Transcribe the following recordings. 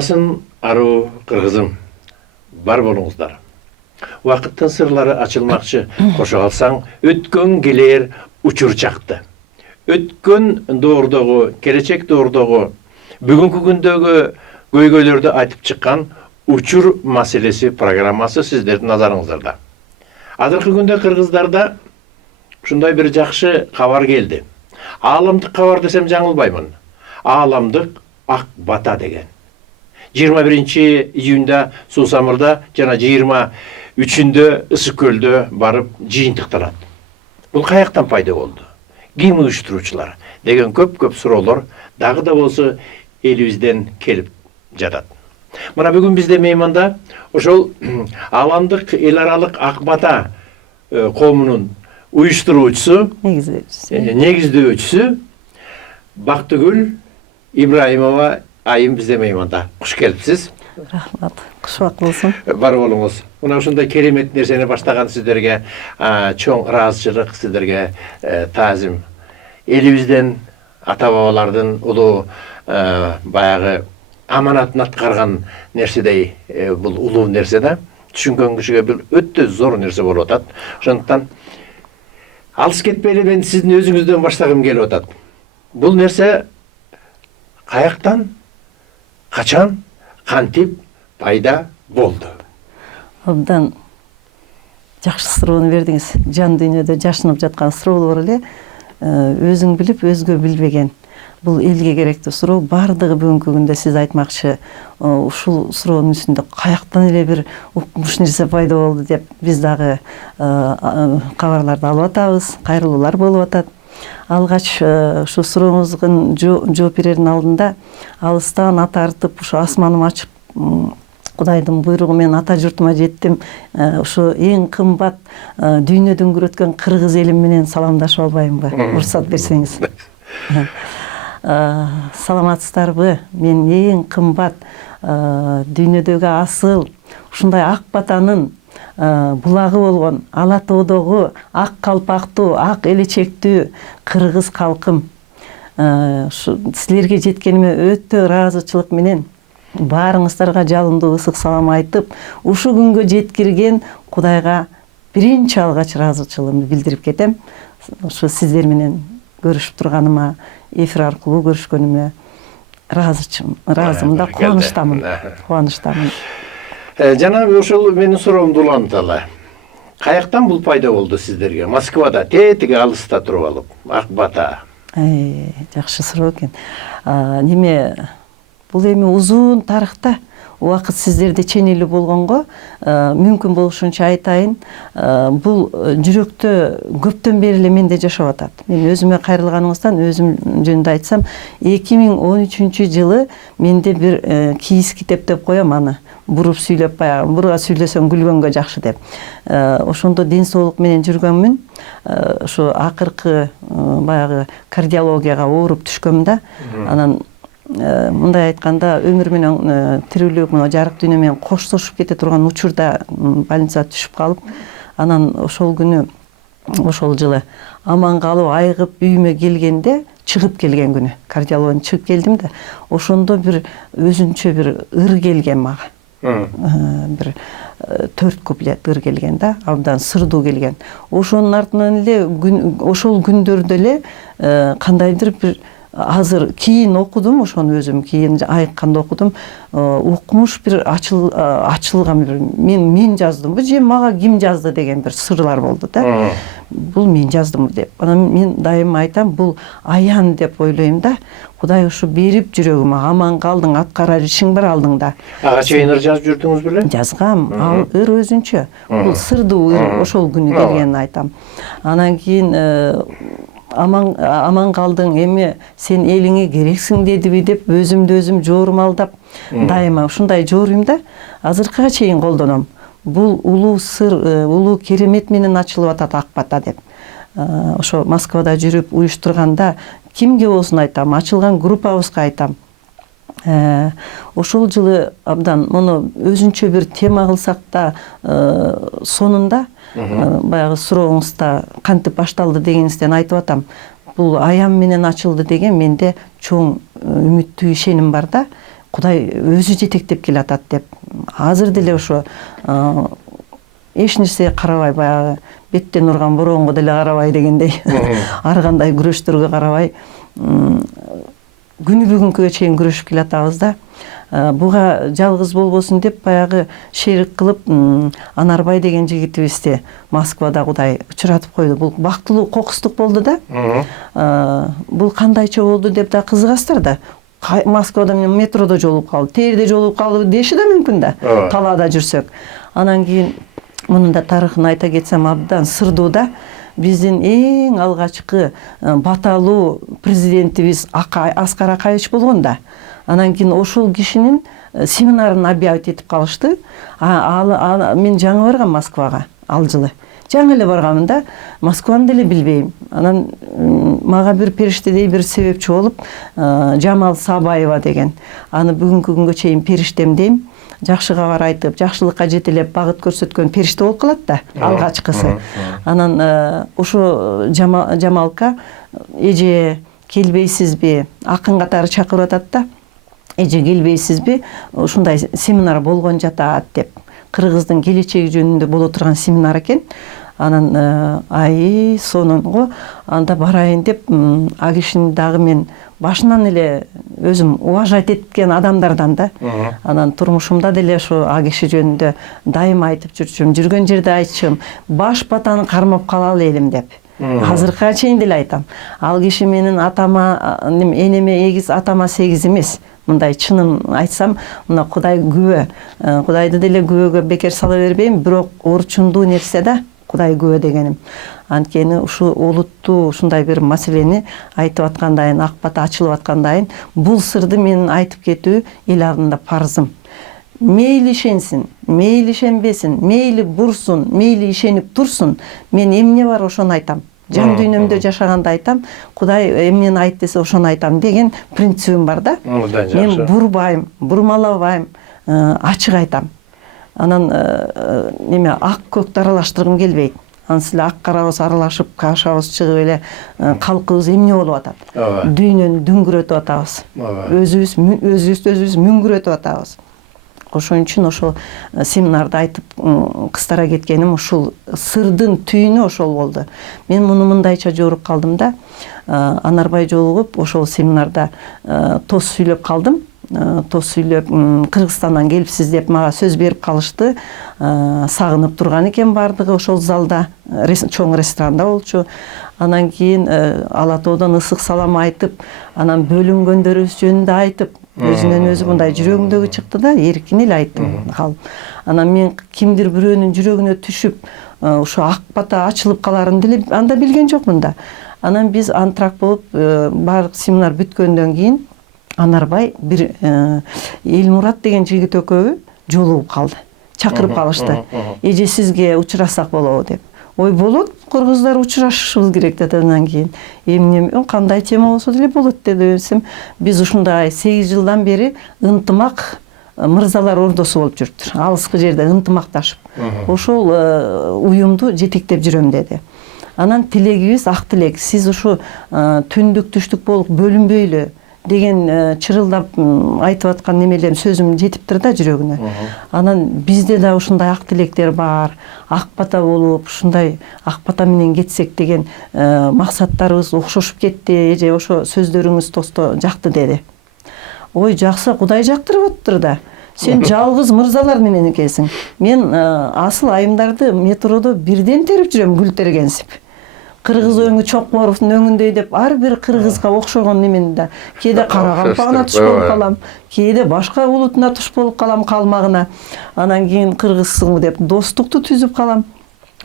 Саламасын ару кыргызым, бар болуңуздар. Вакыттын сырлары ачылмакчы, кошо алсаң, өткөн келер учур чакты. Өткөн доордогу, келечек доордогу, бүгүнкү күндөгү көйгөйлөрдү айтып чыккан учур маселеси программасы сиздердин назарыңыздарда. Азыркы күндө кыргыздарда ушундай бир жакшы кабар келди. Ааламдык кабар десем жаңылбаймын. Ааламдык ак бата деген. 21 июнда Суусамырда жана 23-үндө Ысык көлдө барып жыйынтыкталат. Бул каяктан пайда болду? Ким уюштуруучулар деген көп суроолор дагы да болсо элибизден келип жатат. Мына бүгүн бизде мейманда ошол ааламдык эл аралык ак бата коомунун уюштуруучусу, негиздөөчүсү Бактыгүл Ибраимова айым бизде мейманда. Куш келипсиз. Рахмат. Кушбак болсун. Бар болуңуз. Мына ушундай керемет нерсени баштаган сиздерге чоң ыраазычылык, сиздерге таазим. Элибизден ата бабалардын улуу баягы аманатын аткарган нерседей бул улуу нерсе да. Түшүнгөн кишиге бир өтө зор нерсе болуп атат. Ошондуктан алыс кетпейли мен сиздин өзүңүздөн баштагым келип атат. Бул нерсе каяктан, качан, кантип пайда болду? Абдан жакшы суроону бердиңиз. Жан дүйнөдө жашынып жаткан суроолор эле, өзүң билип, өзгө билбеген. Бул элге керектүү суроо. Бардыгы бүгүнкү күндө сиз айтмакчы, ушул суроонун үстүндө каяктан эле бир укмуш нерсе пайда болду деп биз дагы кабарларды алып атабыз, кайрылуулар болуп атат. Алгач ушу сурооңузга жооп берердин алдында алыстан ата артып ушу асманым ачып Кудайдын буйругу менен ата журтума жеттим. Ушу эң кымбат дүйнөдөн көрөткөн кыргыз элим менен саламдашып албаймынбы? Уруксат берсеңиз. Саламатсыздарбы? Мен эң кымбат дүйнөдөгү асыл ушундай ак батанын булагы болгон Ала тоодогу ак калпактуу, ак элечектүү кыргыз калкым. Силерге жеткениме өтө ыраазычылык менен баарыңыздарга жалындуу ысык салам айтып, ушу күнгө жеткирген Кудайга биринчи алгач ыраазычылыгымды билдирип кетем. Ушу сиздер менен көрүшүп турганыма, эфир аркылуу көрүшкөнүмө ыраазымын да, кубанычтамын. Жана ошол менин суроомду уланталы. Каяктан бул пайда болду сиздерге? Москвада тетиги алыста туруп алып, ак бата. Жакшы суроо экен. Бул эми узун тарыхта убакыт сиздерде ченелүү болгонго мүмкүн болушунча айтайын. Бул жүрөктө көптөн бери эле менде жашап атат. Мен өзүмө кайрылганыңыздан өзүм жөнүндө айтсам, 2013-жылы менде бир кийиз китеп деп коем аны. Буруп сүйлөп, баягы буруга сүйлөсөң күлгөнгө жакшы деп. Ошондо ден соолук менен жүргөнмүн. Ошо акыркы баягы кардиологияга ооруп түшкөм да. Анан мындай айтканда өмүр менен тирүүлүк мына жарык дүйнө менен коштошуп кете турган учурда больницага түшүп калып, анан ошол күнү, ошол жылы аман калып айыгып үйүмө келгенде, чыгып келген күнү, кардиологиядан чыгып келдим да, ошондо бир өзүнчө бир ыр келген мага. Бир 4 куплет ыр келген да, абдан сырдуу келген. Ошонун артынан эле ошол күндөрдө эле кандайдыр бир азыр кийин окудум, ошону өзүм кийин айыкканда окудум. Укмуш бир ачылган бир мен жаздымбы же мага ким жазды деген бир сырлар болду да. Бул мен жаздымбы деп. Анан мен дайыма айтам, бул аян деп ойлойм да. Кудай ушу берип жүрөгүмө, аман калдың, аткарар ишиң бар алдыңда. Ага чейин ыр жазып жүрдүңүз беле? Жазгам. Ал ыр өзүнчө. Бул сырдуу ыр, ошол күнү келгенин айтам. Анан кийин аман калдың, эми сен элиңе керексиң дедиби деп өзүмдү өзүм жоорумалдап дайыма ушундай жooруйм да. Азыркыга чейин колдоном. Бул улуу сыр, улуу керемет менен ачылып атат ак бата деп. Ошо Москвада жүрүп уюштурганда кимге болсун айтам, ачылган группабызга айтам. Ошол жылы абдан муну өзүнчө бир тема кылсак да, сонунда баягы сурооңузда кантип башталды дегениңизден айтып атам. Бул аян менен ачылды деген менде чоң үмүттүү ишеним бар да. Кудай өзү жетектеп келатат деп. Азыр деле ошо эч нерсе карабай, баягы беттен урган бороонго деле карабай дегендей, ар кандай күрөштөргө карабай күнү бүгүнкүгө чейин күрөшүп келатабыз да. Буга жалгыз болбосун деп баягы шерик кылып Анарбай деген жигитибизди Москвада Кудай учуратып койду. Бул бактылуу кокустук болду да. Бул кандайча болду деп да кызыгасыздар да. Москвада мен метродо жолугуп калды, терде жолугуп калды деши да мүмкүн да. Талаада жүрсөк. Анан кийин мунун да тарыхын айта кетсем абдан сырдуу да. Биздин эң алгачкы баталуу президентибиз Аскар Акаевич болгон да. Анан кийин ошол кишинин семинарын объявить этип калышты. Мен жаңы баргам Москвага ал жылы. Жаңы эле барганмын да. Москваны деле билбейм. Анан мага бир периштедей бир себепчи болуп, Жамал Сабаева деген. Аны бүгүнкү күнгө чейин периштем дейм. Жакшы кабар айтып, жакшылыкка жетелеп багыт көрсөткөн периште болуп калат да, алгачкысы. Анан ошо Жамалка эже келбейсизби, акын катары чакырып атат да. Эже келбейсизби, ушундай семинар болгон жатат деп. Кыргыздын келечеги жөнүндө боло турган семинар экен. Анан сонунго анда барайын деп, а кишини дагы мен башынан эле өзүм уважать эткен адамдардан да. Анан турмушумда деле ошо а киши жөнүндө дайыма айтып жүрчүм, жүргөн жерде айтчым, баш батаны кармап калалы элим деп. Азыркыга чейин деле айтам. Ал киши менин атама, энеме эгиз, атама сегиз эмес. Мындай чынын айтсам, мына Кудай күбө. Кудайды деле күбөгө бекер сала бербейм, бирок орчундуу нерсе да Кудай күбө дегеним. Анткени ушу олуттуу ушундай бир маселени айтып аткандайын, ак бата ачылып аткандайын, бул сырды менин айтып кетүү эл алдында парзым. Мейли ишенсин, мейли ишенбесин, мейли бурсун, мейли ишенип турсун, мен эмне бар ошону айтам. Жан дүйнөмдө жашаганда айтам, Кудай эмнени айт десе ошону айтам деген принцибим бар да. Мен бурбайм, бурмалабайм, ачык айтам. Анан ак көктү аралаштыргым келбейт. Анысы эле ак карабыз аралашып, кашабыз чыгып эле калкыбыз эмне болуп атат. Дүйнөнү дүңгүрөтүп атабыз. Өзүбүз мүңгүрөтүп атабыз. Ошон үчүн ошол семинарда айтып кыстара кеткеним ушул сырдын түйүнү ошол болду. Мен муну мындайча жоруп калдым да. Анарбай жолугуп ошол семинарда тос сүйлөп калдым. Тос сүйлөп Кыргызстандан келипсиз деп мага сөз берип калышты. Сагынып турган экен бардыгы ошол залда, чоң ресторанда болчу. Анан кийин Ала Тоодон ысык салам айтып, анан бөлүнгөндөрүбүз жөнүндө айтып, өзүнөн өзү мындай жүрөгүмдөгү чыкты да, эркин эле айттым. Анан мен кимдир бирөөнүн жүрөгүнө түшүп, ушу ак бата ачылып каларын деле анда билген жокмун да. Анан биз антрак болуп, баардык семинар бүткөндөн кийин Анарбай бир Элмурат деген жигит экөө жолугуп калды. Чакырып калышты. Эже сизге учурашсак болобу деп. Ой, болот, кыргыздар учурашышыбыз керек деди. Андан кийин эмне кандай тема болсо деле болот деди. Биз ушундай 8 жылдан бери ынтымак мырзалар ордосу болуп жүрүптүр. Алыскы жерде ынтымакташып. Ошол уюмду жетектеп жүрөм деди. Анан тилегибиз ак тилек. Сиз ушу түндүк түштүк болуп бөлүнбөйлү деген чырылдап айтып аткан немелерим сөзүм жетиптир да жүрөгүнө. Анан бизде да ушундай ак тилектер бар. Ак бата болуп, ушундай ак бата менен кетсек деген максаттарыбыз окшошуп кетти. Эже ошо сөздөрүңүз тосто жакты деди. Ой, жакса, Кудай жактырып атыптыр да. Сен жалгыз мырзалар менен экенсиң. Мен асыл айымдарды метродо бирден терип жүрөм, гүл тергенсип. Кыргыз өңү Чокморовдун өңүндөй деп ар бир кыргызга окшогон немени да. Кээде Каракалпагына туш болуп калам, кээде башка улутуна туш болуп калам калмагына. Анан кийин кыргызсыңбы деп достукту түзүп калам.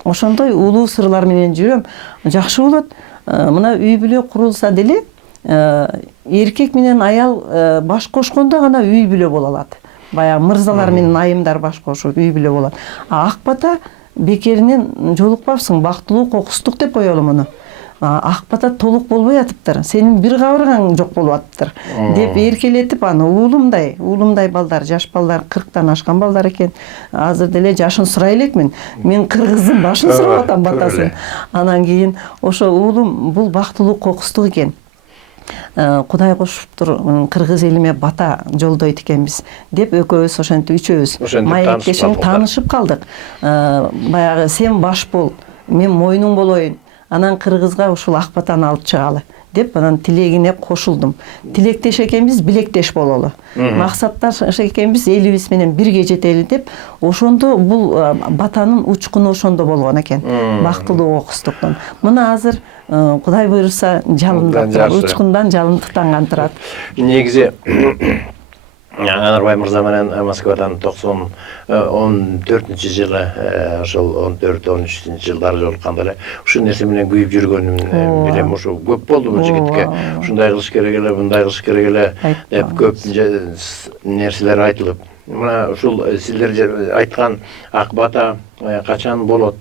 Ошондой улуу сырлар менен жүрөм. Жакшы болот. Мына үй бүлө курулса деле, эркек менен аял баш кошкондо гана үй бүлө боло алат. Баягы мырзалар менен айымдар баш кошуп үй бүлө болот. Ак бата бекеринен жолукпапсың, бактылуу кокустук деп коелу муну. Ак бата толук болбой атыптыр. Сенин бир кабыргаң жок болуп атыптыр деп эркелетип аны уулумдай балдар, жаш балдар, 40-тан ашкан балдар экен. Азыр деле жашын сурай элекмин. Мен кыргыздын башын сурап атам батасын. Анан кийин ошо уулум бул бактылуу кокустук экен. Кудай кошуптур, кыргыз элиме бата жолдойт экенбиз деп экөөбүз ошентип үчөөбүз маеккешиң таанышып калдык. Баягы сен баш бол, мен мойнуң болоюн, анан кыргызга ушул ак батаны алып чыгалы деп анан тилегине кошулдум. Тилектеш экенбиз, билектеш бололу. Максатташ экенбиз, элибиз менен бирге жетели деп, ошондо бул батанын учкуну ошондо болгон экен. Бактылуу окустуктун. Мына азыр Кудай буйруса жалындап турат, учкундан жалындыктанган турат. Негизи Анарбай мырза менен Москвадан 14-жылы, ошол 14-13 жылдары жолукканда эле ушул нерсе менен күйүп жүргөнүм билем. Ошо көп болду бул жигитке. Ушундай кылыш керек эле, мындай кылыш керек эле деп көп нерселер айтылып. Мына ушул сиздер айткан ак бата качан болот?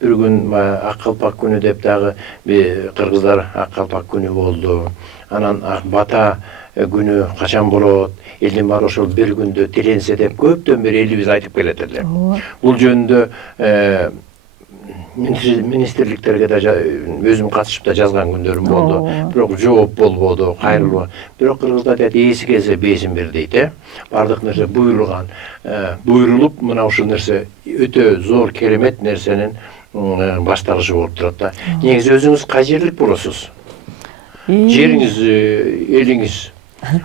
Bir gün Ak Kalpak günü deyip dağı bir Kırgızlar Ak Kalpak günü oldu. Anan Ak Bata günü kaçan bolot, elin var oşul bir günde tilense deyip köptön beri elimiz aytıp geledirler. Bul jönündө ministrliklerge de özüm katışıp da жазган күндөрүм болду. Бирок жооп болбоду, кайрылуу. Бирок Кыргызда дейт эси келсе бесин бер дейт. Бардык нерсе буйрулган, буйрулуп мына ушул нерсе өтө зор керемет нерсенин башталышы болуп турат да. Негизи өзүңүз кай жерлик болосуз? Жериңиз, элиңиз.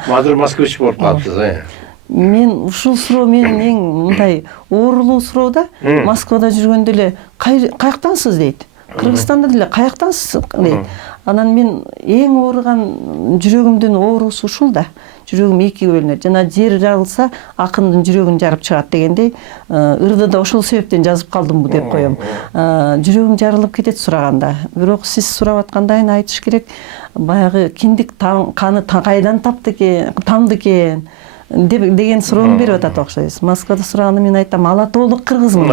Мазыр москвич болуп калыпсыз, Мен ушул суроо менин эң мындай оорулуу суроо да. Москвада жүргөндө эле каяктансыз дейт. Кыргызстанда деле каяктансыз дейт. Анан мен эң ооруган жүрөгүмдүн оорусу ушул да. Жүрөгүм экиге бөлүнөт. Жана жер жарылса, акындын жүрөгүн жарып чыгат дегендей, ырды да ошол себептен жазып калдымбы деп коем. Жүрөгүм жарылып кетет сураганда. Бирок сиз сурап аткандай айтыш керек, баягы киндик каны кайдан тамды экен деген суроону берип атат окшойбуз. Москвада сураганда мен айтам, ала тоолук кыргызмын.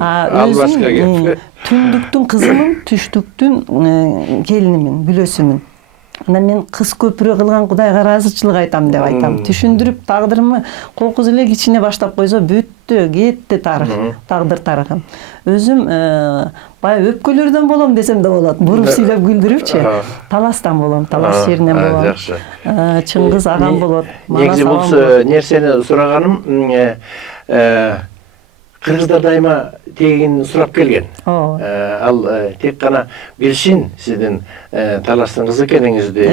Өзүм түндүктүн кызымын, түштүктүн келинимин, бүлөсүмүн. Анан мен кыз көпүрө кылган Кудайга ыраазычылык айтам деп айтам. Түшүндүрүп тагдырымы колкуз эле кичине баштап койсо бүттү, кетти тагдыр тарыхым. Өзүм баягы өпкөлөрдөн болом десем да болот. Буруп сүйлөп күлдүрүпчү. Таластан болом, Талас жеринен болом. Жакшы. Чыңгыз агам болот. Негизи бул нерсени сураганым Кыргыздар дайыма тегин сурап келген. Ал тек кана билшин сиздин Таластын кызы экениңизди,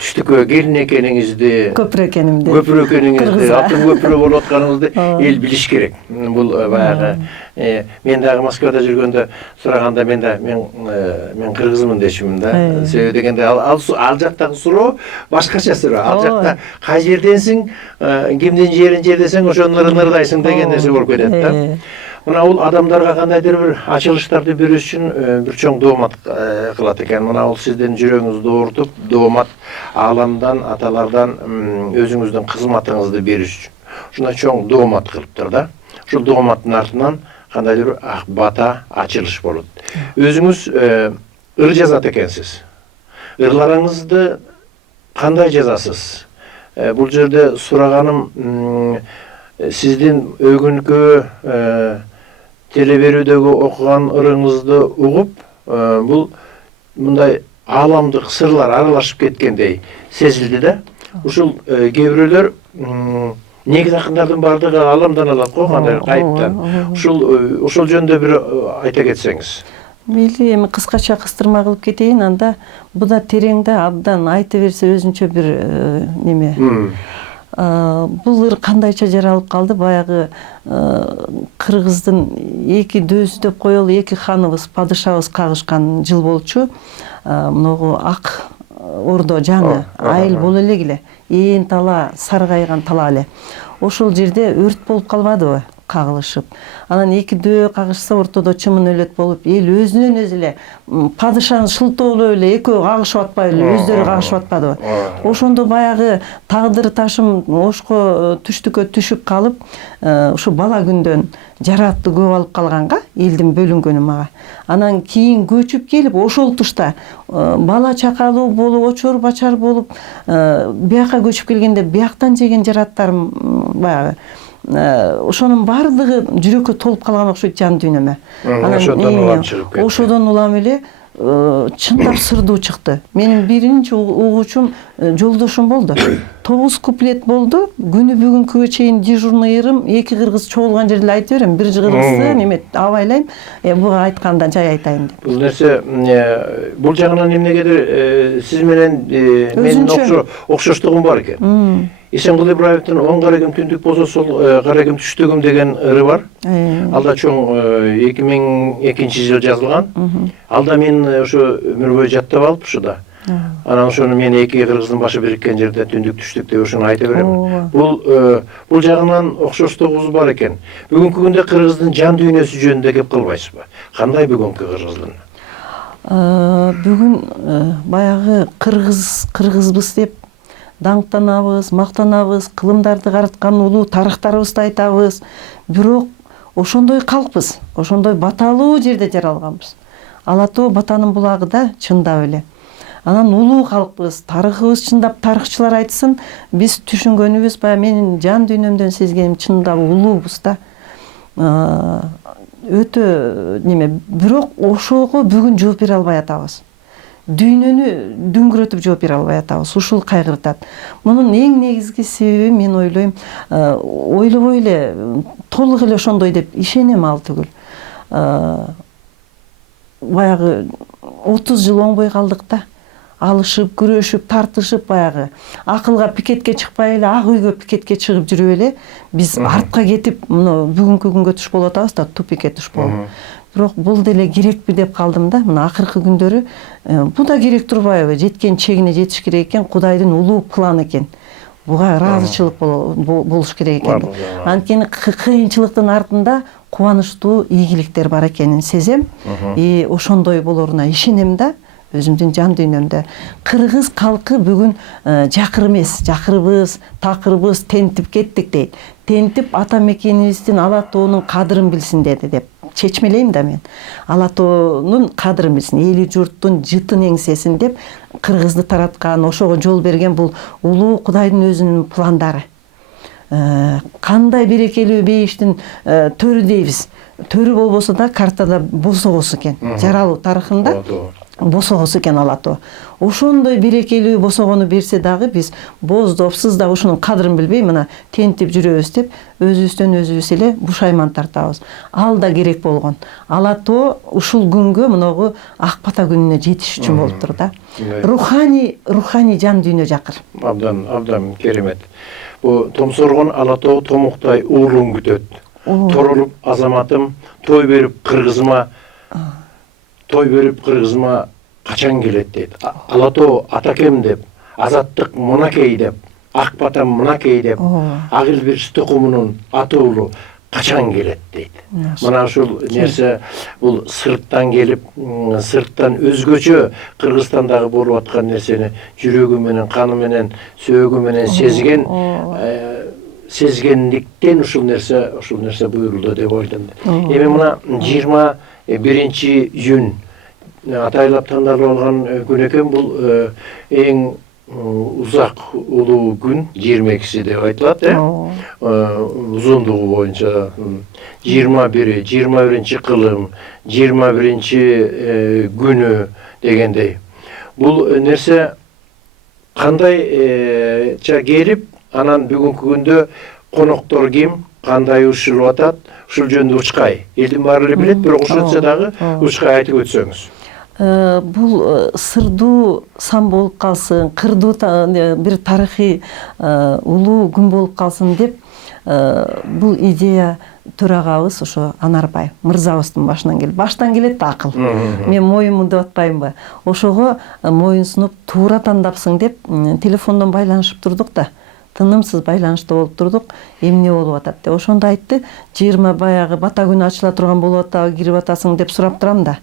түштүккө келин экениңизди, көпүрө экениңизди, алтын көпүрө болуп атканыңызды эл билиш керек. Бул баягы мен дагы Москвада жүргөндө сураганда мен кыргызмын дешимин да. Себеби дегенде ал жактагы суроо башкача суроо. Ал жакта кай жерденсиң, кимдин жерин жердесең ошону ырдайсың деген нерсе болуп кетет да. Мына ул адамдарга кандайдыр бир ачылыштарды берүү үчүн бир чоң доомат кылат экен. Мына ул сиздин жүрөгүңүздү оорутуп, доомат ааламдан, аталардан өзүңүздүн кызматыңызды бериш үчүн ушундай чоң доомат кылыптыр да. Ушул дооматтын артынан кандайдыр бир ак бата ачылыш болот. Өзүңүз ыр жазат экенсиз. Ырларыңызды кандай жазасыз? Бул жерде сураганым сиздин өгүнкү телеберүүдөгү окуган ырыңызды угуп, бул мындай ааламдык сырлар аралашып кеткендей сезилди да. Ушул кээ бирөөлөр негиз акындардын баардыгы ааламдан алат го, кандай кайыптан. Ушул жөнүндө бир айта кетсеңиз. Мейли, эми кыскача кыстырма кылып кетейин, анда буда терең да абдан айта берсе өзүнчө бир неме. Бул ыр кандайча жаралып калды? Баягы кыргыздын эки дөзү деп коелу, эки ханыбыз, падышабыз кагышкан жыл болчу. Могу ак ордо жаңы айыл боло эле, ээн тала, саргайган тала эле. Ошол жерде өрт болуп калбадыбы? Кагылышып. Анан эки дөө кагышса ортодо чымын өлөт болуп, эл өзүнөн өзү эле падышаны шылтоолоп эле экөө кагышып атпай эле, өздөрү кагышып атпадыбы? Ошондо баягы тагдыр ташым ошко түштүккө түшүп калып, ушу бала күндөн жаратты көп алып калганга, элдин бөлүнгөнү мага. Анан кийин көчүп келип, ошол тушта бала чакалуу болуп, очор бачар болуп, бияка көчүп келгенде бияктан жеген жараттарым баягы ошонун баардыгы жүрөккө толуп калган окшойт жан дүйнөмө. Ошодон улам эле чындап сырдуу чыкты. Менин биринчи угуучум жолдошум болду. 9 куплет болду. Күнү бүгүнкүгө чейин дежурный ырым 2 кыргыз чогулган жерде айтып берем. Бир кыргызды неме абайлайм. Буга айтканда жай айтайын деп. Бул нерсе бул жагынан эмнегедир сиз менен менин окшоштугум бар экен. Эсенкул Ибраевдин 10 карагым түндүк болсо сол карагым түштөгүм деген ыры бар. Алда чоң 2002 жыл жазылган. Алда мен ошо өмүр бою жаттап алып ушуда. Анан ошону мен 2 кыргыздын башы бириккен жерде түндүк түштүк деп ошону айта берем. Бул жагынан окшоштугубуз бар экен. Бүгүнкү күндө кыргыздын жан дүйнөсү жөнүндө кеп кылбайсызбы? Кандай бүгүнкү кыргыздын? Бүгүн баягы кыргызбыз деп даңктанабыз, мактанабыз, кылымдарды караткан улуу тарыхтарыбызды айтабыз. Бирок ошондой калкпыз, ошондой баталуу жерде жаралганбыз. Ала Тоо батанын булагы да чындап эле. Анан улуу калкпыз, тарыхыбыз чындап тарыхчылар айтсын, биз түшүнгөнүбүз баягы менин жан дүйнөмдөн сезгеним чындап улуубуз да. Өтө неме, бирок ошого бүгүн жооп бере албай атабыз. Дүйнөнү дүңгүрөтүп жооп бере албай атабыз. Ушул кайгыртат. Мунун эң негизги себеби мен ойлойм, ойлобой эле толук эле ошондой деп ишенем ал түгүл. Баягы 30 жыл оңбой калдык да. Алышып, күрөшүп, тартышып баягы акылга пикетке чыкпай эле, ак үйгө пикетке чыгып жүрүп эле биз артка кетип, мына бүгүнкү күнгө туш болуп атабыз да, тупикке туш болуп. Бирок бул деле керекпи деп калдым да. Мына акыркы күндөрү бу да керек турбайбы? Жеткен чегине жетиш керек экен, Кудайдын улуу планы экен. Буга ыраазычылык болуш керек экен. Анткени кыйынчылыктын артында кубанычтуу ийгиликтер бар экенин сезем. Ошондой болоруна ишенем да. Өзүмдүн жан дүйнөмдө кыргыз калкы бүгүн жакыр эмес, жакырбыз, такырбыз, тентип кеттик дейт. Тентип ата мекенибиздин Ала Тоонун кадырын билсин деди деп чечмелейм да мен. Ала Тоонун кадырын билсин, эли журттун жытын эңсесин деп кыргызды тараткан, ошого жол берген бул улуу Кудайдын өзүнүн пландары. Кандай берекелүү бейиштин төрү дейбиз. Төрү болбосо да картада босогосу экен. Жаралуу тарыхында босогосу экен Ала Тоо. Ошондой берекелүү босогону берсе дагы биз боздопсуз да ушунун кадырын билбей мына тентип жүрөбүз деп өзүбүздөн өзүбүз эле бушайман тартабыз. Ал да керек болгон. Ала Тоо ушул күнгө мынагу ак бата күнүнө жетиш үчүн болуптур да. Руханий жан дүйнө жакыр. Абдан керемет. Бу томсоргон Ала Тоо томуктай уулун күтөт. Торолуп азаматым, той берип кыргызыма качан келет дейт. Ала Тоо атакем деп, азаттык мынакей деп, ак батам мынакей деп, Агыл бир тукумунун аты уулу качан келет дейт. Мына ушул нерсе бул сырттан келип, сырттан өзгөчө Кыргызстандагы болуп аткан нерсени жүрөгү менен, каны менен, сөөгү менен сезгендиктен ушул нерсе буйрулду деп ойлойм. Эми мына 21-июнь атайлап тандалып алган күн экен. Бул эң узак улуу күн, 22-си деп айтылат, узундугу боюнча 21-чи кылым, 21-чи күнү дегендей. Бул нерсе кандай келип, анан бүгүнкү күндө коноктор ким, кандай ушулуп атат, ушул жөнүндө Учкай. Элдин баары эле билет, бирок ушунча дагы Учкай айтып өтсөңүз. Бул сырдуу сан болуп калсын, кырдуу бир тарыхый улуу күн болуп калсын деп бул идея төрагабыз ошо Анарбай мырзабыздын баштан келет да акыл. Мен моюмун деп атпаймынбы? Ошого моюнсунуп туура тандапсың деп телефондон байланышып турдук да. Тынымсыз байланышта болуп турдук. Эмне болуп атат деп. Ошондо айтты, 20 баягы бата күнү ачыла турган болуп атабы, кирип атасың деп сурап турам да.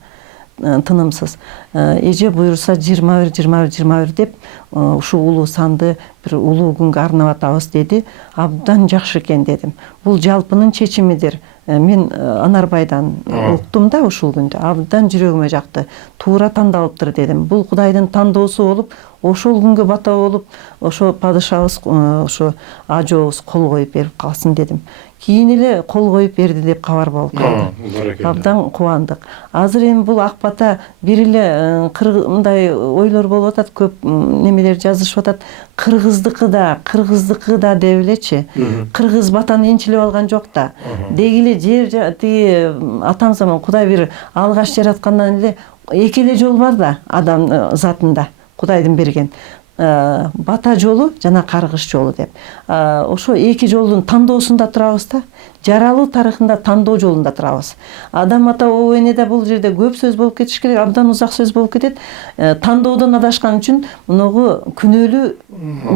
Тынымсыз. Эже буйруса 21 деп ушул улуу санды бир улуу күнгө арнап атабыз деди. Абдан жакшы экен дедим. Бул жалпынын чечимидир. Мен Анарбайдан уктум да ушул күндө. Абдан жүрөгүмө жакты. Туура тандалыптыр дедим. Бул Кудайдын тандоосу болуп, ошол күнгө бата болуп, ошо падышабыз, ошо ажообуз кол коюп берип калсын дедим. кийин эле кол коюп берди деп кабар болуп калды. Абдан кубандык. Азыр эми бул ак бата бир эле мындай ойлор болуп атат, көп немелер жазышып атат. Кыргыздыкы да деп элечи. Кыргыз батаны энчилеп алган жок да. Деги эле жер тиги атам заман Кудай бир алгаш жараткандан эле эки эле жол бар да адам затында, Кудайдын берген. Бата жолу жана каргыш жолу деп. Ошо эки жолдун тандоосунда турабыз да. Жаралуу тарыхында тандоо жолунда турабыз. Адам ата ООН'де бул жерде көп сөз болуп кетиш керек, абдан узак сөз болуп кетет. Тандоодон адашкан үчүн мунугу күнөөлүү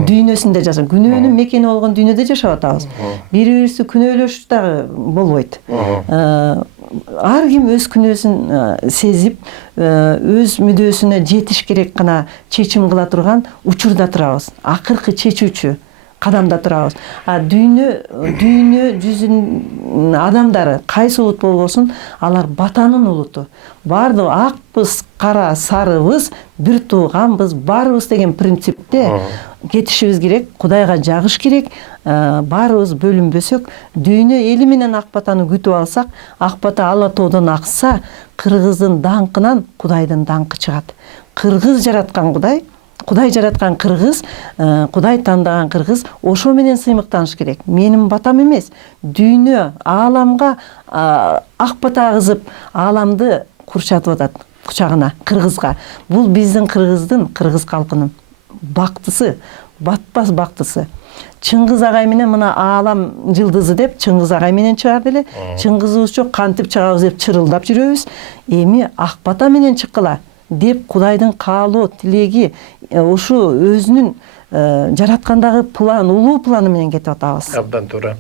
дүйнөсүндө жашап, күнөөнүн мекени болгон дүйнөдө жашап атабыз. Бири-бирибизди күнөөлөшүп дагы болбойт. Ар ким өз күнөөсүн сезип, өз мүдөөсүнө жетиш керек гана чечим кыла турган учурда турабыз. Акыркы чечүүчү кадамда турабыз. Дүйнө жүзүнүн адамдары кайсы улут болбосун, алар батанын улуту. Бардыгы акбыз, кара, сарыбыз, бир тууганбыз, барыбыз деген принципте кетишибиз керек. Кудайга жагыш керек. Баарыбыз бөлүнбөсөк, дүйнө эли менен ак батаны күтүп алсак, ак бата Ала тоодон акса, кыргыздын даңкынан Кудайдын даңкы чыгат. Кыргыз жараткан Кудай, Кудай жараткан кыргыз, Кудай тандаган кыргыз ошо менен сыймыктаныш керек. Менин батам эмес, дүйнө, ааламга ак бата агызып, ааламды курчатып атат кучагына, кыргызга. Бул биздин кыргыздын, кыргыз калкынын бактысы, батпас бактысы. Чыңгыз агай менен мына аалам жылдызы деп Чыңгыз агай менен чыгарды эле. Чыңгызыбыз жок, кантип чыгабыз деп чырылдап жүрөбүз. Эми ак бата менен чыккыла деп Кудайдын каалоо, тилеги, ушу өзүнүн жараткандагы план, улуу планы менен кетип атабыз. Абдан туура.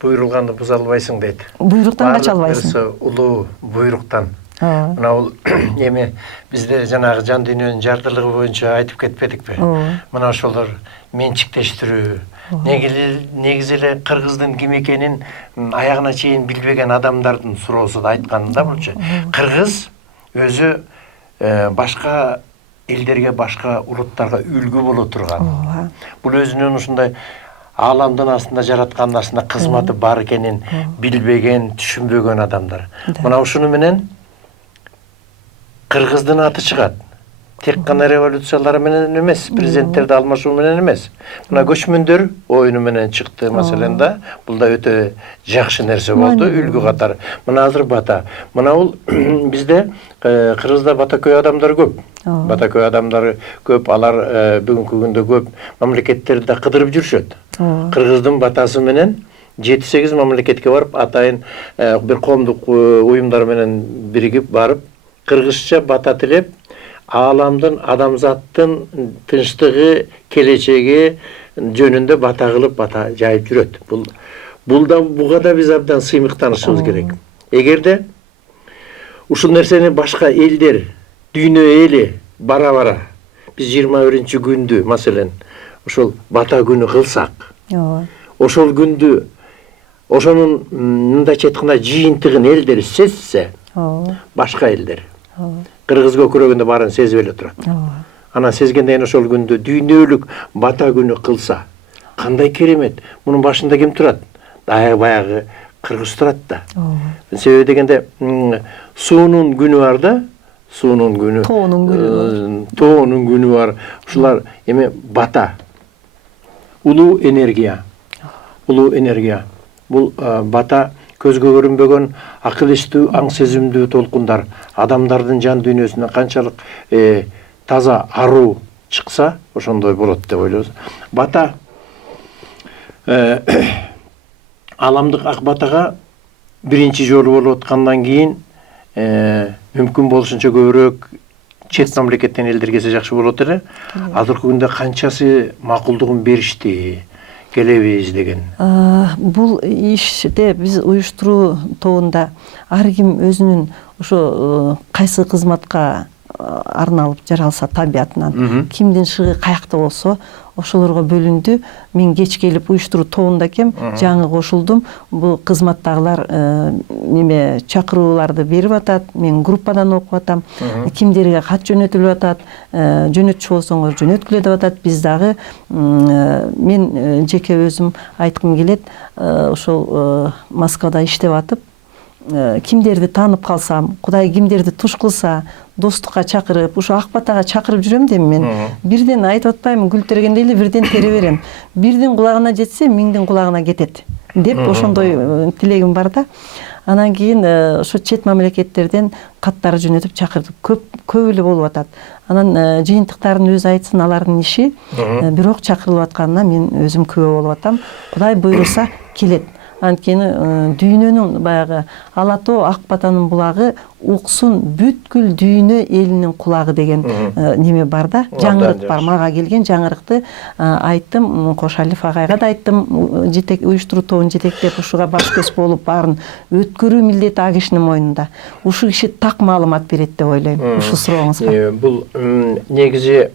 Буйрулганды буза албайсың дейт. Буйруктан кача албайсың. Улуу буйруктан. Мына бул эми бизде жанагы жан дүйнөнүн жардылыгы боюнча айтып кетпедикпи? Мына ошолор менчиктештирүү. Негизи эле кыргыздын ким экенин аягына чейин билбеген адамдардын суроосу да айткан да булчу. Кыргыз өзү башка элдерге, башка улуттарга үлгү боло турган. Бул өзүнүн ушундай ааламдын астында жараткан нарсына кызматы бар экенин билбеген, түшүнбөгөн адамдар. Мына ушуну менен кыргыздын аты чыгат. Тек гана революциялар менен эмес, президенттерди алмашуу менен эмес. Мына көчмөндөр оюну менен чыкты маселен да. Бул да өтө жакшы нерсе болду, үлгү катары. Мына азыр бата. Мына бул бизде Кыргызда батакөй адамдар көп. Батакөй адамдары көп, алар бүгүнкү күндө көп мамлекеттерди кыдырып жүрүшөт. Кыргыздын батасы менен 7-8 мамлекетке барып, атайын бир коомдук уюмдар менен биригип барып, кыргызча бата тилеп, ааламдын, адамзаттын тынчтыгы, келечеги жөнүндө бата кылып, бата жайып жүрөт. Буга да биз абдан сыймыктанышыбыз керек. Эгерде ушул нерсени башка элдер, дүйнө эли бара-бара биз 21-күндү, маселен, ошол бата күнү кылсак, ошол күндү, ошонун мындайча айтканда жыйынтыгын элдер сезсе, башка элдер кыргызга көрөгөндө баарын сезип эле турат. Анан сезгенден ошол күндү дүйнөлүк бата күнү кылса, кандай керемет. Мунун башында ким турат? Баягы кыргыз турат да. Себеби дегенде суунун күнү бар да, суунун күнү, тоонун күнү бар. Ушулар эми бата. Улуу энергия. Улуу энергия. Бул бата көзгө көрүнбөгөн акыл эстүү, аң сезимдүү толкундар адамдардын жан дүйнөсүнө канчалык таза аруу чыкса, ошондой болот деп ойлойбуз. Бата ааламдык ак батага биринчи жолу болуп аткандан кийин мүмкүн болушунча көбүрөөк чет мамлекеттен элдер келсе жакшы болот эле. Азыркы күндө канчасы макулдугун беришти, келебиз деген. Бул иште биз уюштуруу тобунда ар ким өзүнүн ошо кайсы кызматка арналып жаралса табиятынан, кимдин шыгы каякта болсо, ошолорго бөлүндү. Мен кеч келип уюштуруу тобунда экем, жаңы кошулдум. Бул кызматтагылар неме чакырууларды берип атат. Мен группадан окуп атам. Кимдерге кат жөнөтүлүп атат, жөнөтчү болсоңор жөнөткүлө деп атат. Биз дагы мен жеке өзүм айткым келет, ошол Москвада иштеп атып, кимдерди таанып калсам, Кудай кимдерди туш кылса, достукка чакырып, ушу ак батага чакырып жүрөм дейм мен. Бирден айтып атпаймынбы, гүл тергенде эле бирден тере берем. Бирдин кулагына жетсе, миңдин кулагына кетет деп ошондой тилегим бар да. Анан кийин ошо чет мамлекеттерден каттар жөнөтүп чакыртып көп эле болуп атат. Анан жыйынтыктарын өзү айтсын, алардын иши. Бирок чакырылып атканына мен өзүм күбө болуп атам. Кудай буйруса келет. Анткени дүйнөнүн баягы Ала Тоо Ак Батанын булагы уксун бүткүл дүйнө элинин кулагы деген неме бар да. Жаңырык бар. Мага келген жаңырыкты айттым, Кошалиев агайга да айттым, уюштуруу тобун жетектеп ушуга баш көз болуп баарын өткөрүү милдети а кишинин мойнунда. Ушу киши так маалымат берет деп ойлойм ушу сурооңузга. Бул негизи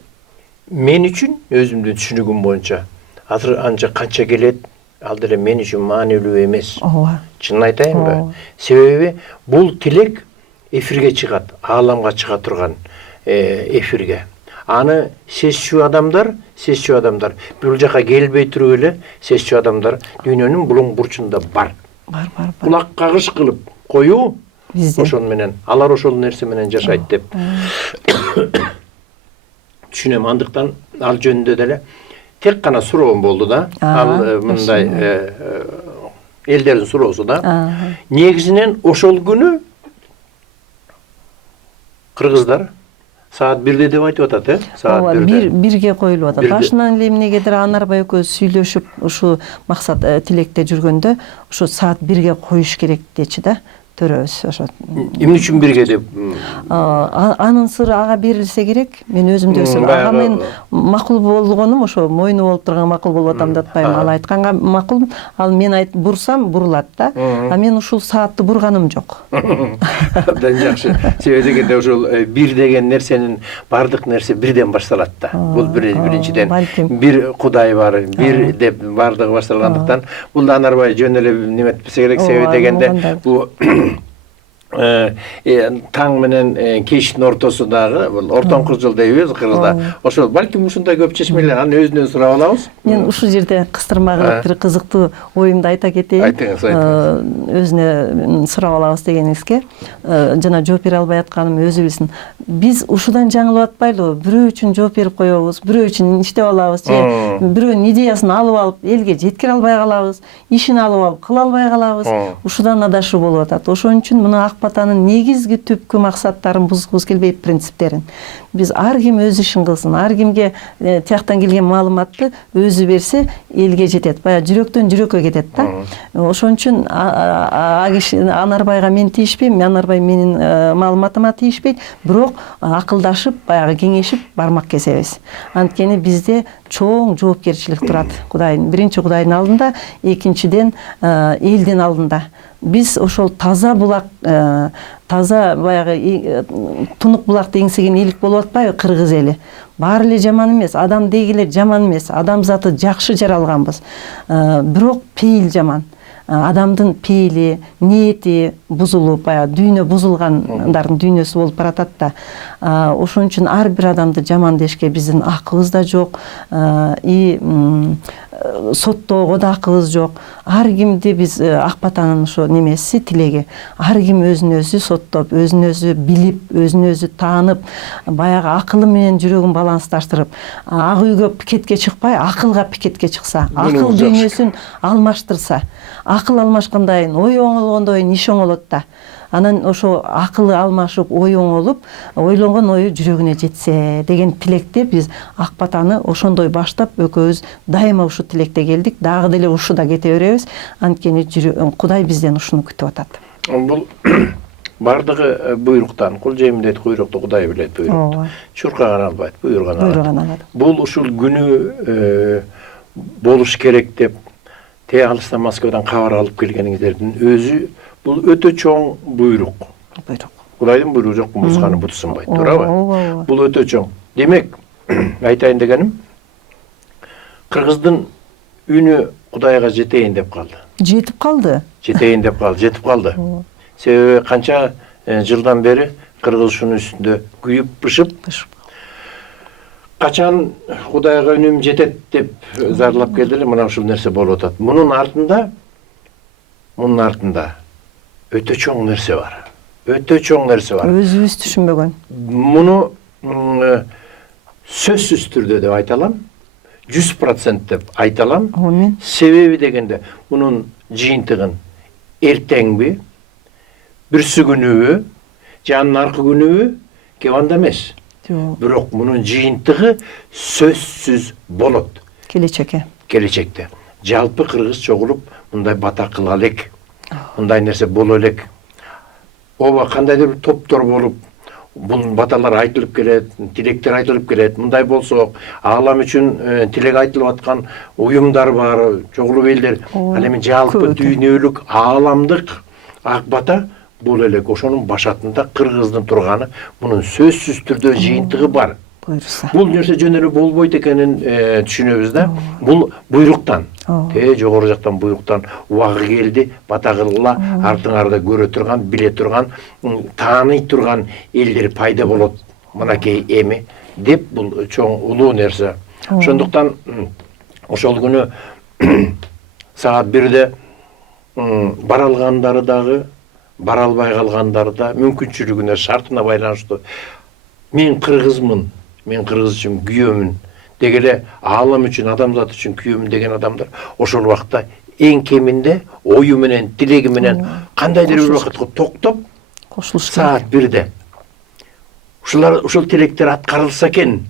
мен үчүн өзүмдүн түшүнүгүм боюнча азыр анча канча келет, ал деле мен үчүн маанилүү эмес. Ооба. Чынын айтайынбы? Себеби бул тилек эфирге чыгат, ааламга чыга турган эфирге. Аны сезчү адамдар, бул жака келбей туруп эле сезчү адамдар дүйнөнүн булуң бурчунда бар. Бар. Кулак кагыш кылып коюу Бизде. ошол менен, алар ошол нерсе менен жашайт деп түшүнөм. Андыктан ал жөнүндө деле тек гана суроом болду да. Ал мындай элдердин суроосу да. Негизинен ошол күнү кыргыздар саат 1 деп айтып атат, саат 1. Бирге коюлуп атат. Башынан эле эмнегедир Анарбай экөөбүз сүйлөшүп, ушу максат тилекте жүргөндө, ушу саат 1 коюш керек дечи да. Төрөбүз ошо. Эмне үчүн бирге деп? Анын сыры ага берилсе керек. Мен өзүм деп ойлойм. Ага мен макул болгонум ошо мойну болуп турган макул болуп атам деп атпайм. Ал айтканга макул. Ал мен бурсам бурулат да. А мен ушул саатты бурганым жок. Абдан жакшы. Себеби дегенде ошол 1 деген нерсенин бардык нерсе бирден башталат да. Бул биринчиден бир Кудай бар, бир деп бардыгы башталгандыктан, бул да Анарбай жөн эле неметпесе керек. Себеби дегенде бул таң менен кештин ортосундагы бул ортоңку жыл дейбиз кыргызда. Ошол балким ушундай көп чечмелер, аны өзүнөн сурап алабыз. Мен ушул жерде кыстырма кылып бир кызыктуу оюмду айта кетейин. Айтыңыз. Өзүнө сурап алабыз дегениңизге, жана жооп бере албай атканым өзү билсин. Биз ушудан жаңылып атпайлыбы? Бирөө үчүн жооп берип коебуз, бирөө үчүн иштеп алабыз, же бирөөнүн идеясын алып алып, элге жеткире албай калабыз, ишин алып алып кыла албай калабыз. Ушудан адашуу болуп атат. Ошон үчүн мына Ак Батанын негизги түпкү максаттарын бузгубуз келбейт, принциптерин. Биз ар ким өз ишин кылсын, ар кимге тияктан келген маалыматты өзү берсе элге жетет. Баягы жүрөктөн жүрөккө кетет да. Ошон үчүн Анарбайга мен тийишпейм, Анарбай менин маалыматыма тийишпейт, бирок акылдашып, баягы кеңешип бармак кесебиз. Анткени бизде чоң жоопкерчилик турат. Биринчи Кудайдын алдында, экинчиден элдин алдында. Биз ошол таза булак, таза баягы тунук булакты эңсеген элик болуп атпайбы кыргыз эли? Баары эле жаман эмес, адам дегилер жаман эмес, адам заты жакшы жаралганбыз. Бирок пейил жаман. Адамдын пейили, ниети бузулуп, баягы дүйнө бузулгандардын дүйнөсү болуп баратат да. Ошон үчүн ар бир адамды жаман дешке биздин акыбыз да жок, соттоого да акыбыз жок. Ар кимди биз Ак Батанын ошо немеси, тилеги. Ар ким өзүн өзү соттоп, өзүн өзү билип, өзүн өзү таанып, баягы акылы менен жүрөгүн балансташтырып, ак үйгө пикетке чыкпай, акылга пикетке чыкса, акыл дүйнөсүн алмаштырса, акыл алмашкандайын, ой оңолгондойын иш оңолот да. Анан ошо акылы алмашып, ой оңолуп, ойлонгон ою жүрөгүнө жетсе деген тилекте биз Ак Батаны ошондой баштап экөөбүз дайыма ушу тилекте келдик, дагы деле ушуда кете беребиз. Анткени Кудай бизден ушуну күтүп атат. Бул бардыгы буйруктан, кул жейм дейт куйрукту, Кудай билет буйрукту. Чуркаган албайт, буйруган алат. Бул ушул күнү болуш керек деп те алыста Москвадан кабар алып келгениңиздердин өзү бул өтө чоң буйрук. Кудайдын буйругу жок, музыканы бутусунбайт, туурабы? Бул өтө чоң. Демек, айтайын дегеним, Кыргыздын үнү Кудайга жетейин деп калды. Жетип калды. Жетейин деп калды, жетип калды. Себеби канча жылдан бери кыргыз ушунун үстүндө күйүп бышып, качан Кудайга үнүм жетет деп зарлап келди, мына ушул нерсе болуп атат. Мунун артында өтө чоң нерсе бар. Өтө чоң нерсе бар. Өзүбүз түшүнбөгөн. Муну сөзсүз түрдө деп айта алам. 100% деп айта алам. Себеби дегенде мунун жыйынтыгын эртеңби, бүрсү күнүбү, жанын аркы күнүбү кеп анда эмес. Бирок мунун жыйынтыгы сөзсүз болот. Келечекте. Жалпы кыргыз чогулуп мындай бата кыла элек. Мындай нерсе боло элек. Ооба кандайдыр бир топтор болуп, бул баталар айтылып келет, тилектер айтылып келет. Мындай болсо, аалам үчүн тилек айтылып аткан уюмдар бар, чогулуп элдер. Ал эми жалпы дүйнөлүк, ааламдык ак бата бул элек. Ошонун башатында кыргыздын турганы, мунун сөзсүз түрдө жыйынтыгы бар. Бул нерсе жөн эле болбойт экенин түшүнөбүз да. Бул буйруктан. Жогору жактан буйруктан убагы келди, бата кылгыла, артыңарда көрө турган, биле турган, тааный турган элдер пайда болот. Мынакей эми деп бул чоң улуу нерсе. Ошондуктан ошол күнү саат 1-де бара алгандары дагы, бара албай калгандары да мүмкүнчүлүгүнө, шартына байланыштуу мен кыргызмын, мен кыргыз үчүн күйөмүн дегеле, аалам үчүн, адамзат үчүн күйөмүн деген адамдар ошол убакта эң кеминде ою менен, тилеги менен кандайдыр бир убакытка токтоп, саат 1-де ушул тилектер аткарылса экен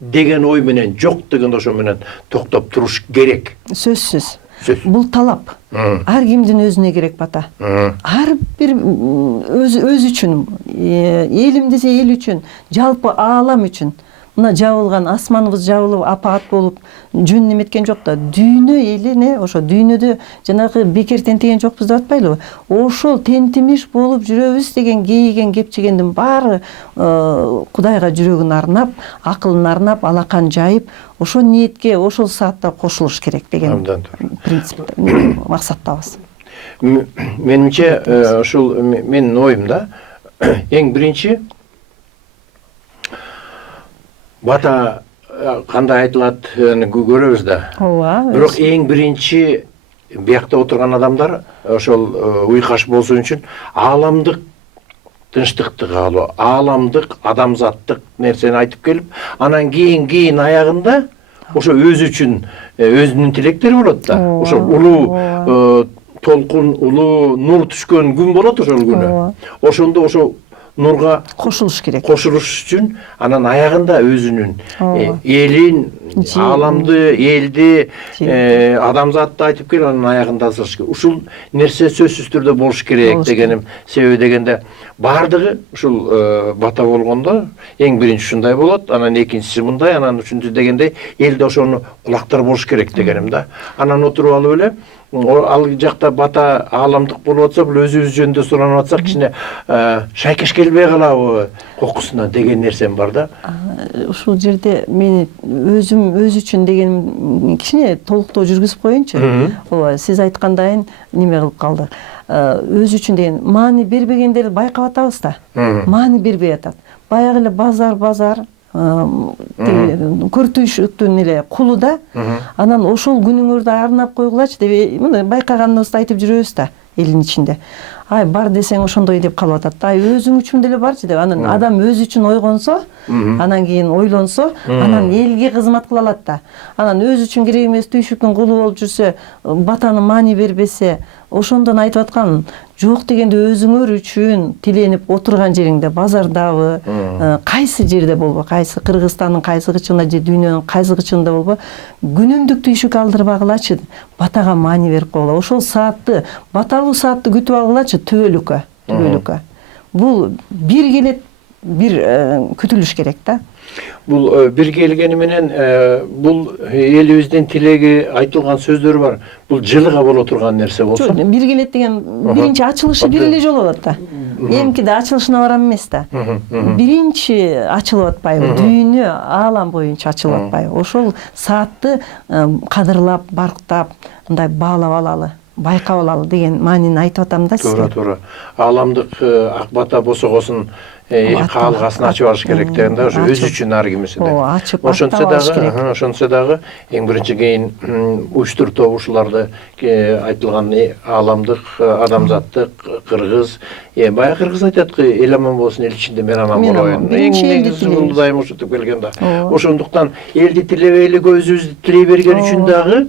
деген ой менен, жок деген ошо менен токтоп туруш керек. Сөзсүз. Бул талап. Ар кимдин өзүнө керек бата. Ар бир өз үчүн, элим десе эл үчүн, жалпы аалам үчүн. Мына жабылган, асманыбыз жабылып, апаат болуп, жөн неметкен жок да. Дүйнө элине, ошо дүйнөдө жанагы бекер тентиген жокпуз деп атпайлыбы? Ошол тентимиш болуп жүрөбүз деген кейиген кепчегендин баары Кудайга жүрөгүн арнап, акылын арнап, алакан жайып, ошол ниетке, ошол саатта кошулуш керек деген принцип, максаттабыз. Менимче, ошол менин оюмда эң биринчи бата кандай айтылат, көрөбүз да. Бирок эң биринчи биякта отурган адамдар ошол уйкаш болсун үчүн ааламдык тынчтыкты каалоо, ааламдык, адамзаттык нерсени айтып келип, анан кийин аягында ошо өзү үчүн өзүнүн тилектери болот да. Ошол улуу толкун, улуу нур түшкөн күн болот ошол күнү. Ошондо ошо нурга кошулуш керек. Кошулуш үчүн анан аягында өзүнүн элин, ааламды, элди, адамзатты айтып келип, анан аягында азырыш керек. Ушул нерсе сөзсүз түрдө болуш керек дегеним. Себеби дегенде бардыгы ушул бата болгондо эң биринчи ушундай болот, анан экинчиси мындай, анан үчүнчү дегендей элде ошону кулактар болуш керек дегеним да. Анан отуруп алып эле ал жакта бата ааламдык болуп атса, бул өзүбүз жөнүндө суранып атсак, кичине шайкеш келбей калабы кокусуна деген нерсем бар да. Ушул жерде мени өзүм өз үчүн деген кичине толуктоо жүргүзүп коеюнчу. Ооба, сиз айткандай неме кылып калдык. Өз үчүн деген маани бербегендерди байкап атабыз да. Маани бербей атат. Баягы эле базар көртүшүктүн эле кулу да. Анан ошол күнүңөрдү арнап койгулачы деп мына байкаганыбызды айтып жүрөбүз да элдин ичинде. Ай бар десең ошондой деп калып атат. Ай өзүң үчүн деле барчы деп. Анан адам өзү үчүн ойгонсо, анан кийин ойлонсо, анан элге кызмат кыла алат да. Анан өзү үчүн керек эмес түйшүктүн кулу болуп жүрсө, батаны маани бербесе, ошондон айтып аткан жок дегенде өзүңөр үчүн тиленип отурган жериңде, базардабы, кайсы жерде болбо, кайсы Кыргызстандын кайсы кычыгында же дүйнөнүн кайсы кычыгында болбо, күнүмдүк түйшүк алдырбагылачы, батага маани берип койгула. Ошол саатты, баталуу саатты күтүп алгылачы түбөлүккө. Бул бир келет, бир күтүлүш керек да. Бул бир келгени менен бул элибиздин тилеги айтылган сөздөр бар. Бул жылыга боло турган нерсе болсо. Бир келет деген биринчи ачылышы бир эле жолу болот да. Эмкиде ачылышына барам эмес да. Биринчи ачылып атпайбы, дүйнө аалам боюнча ачылып атпайбы. Ошол саатты кадырлап, барктап, мындай баалап алалы, байкап алалы деген маанини айтып атам да сизге. Туура. Ааламдык ак бата босогосун каалгасын ачып алыш керек деген да, өзү үчүн ар кимиси да. Ачып алыш керек. Ошонсо дагы эң биринчи кийин уюштур тобушуларды айтылган ааламдык, адамзаттык, кыргыз, баягы кыргыз айтат эл аман болсун, эл ичинде мен аман болоюн. Эң негизи бул дайым ушинтип келген да. Ошондуктан элди тилебейлик өзүбүздү тилей берген үчүн дагы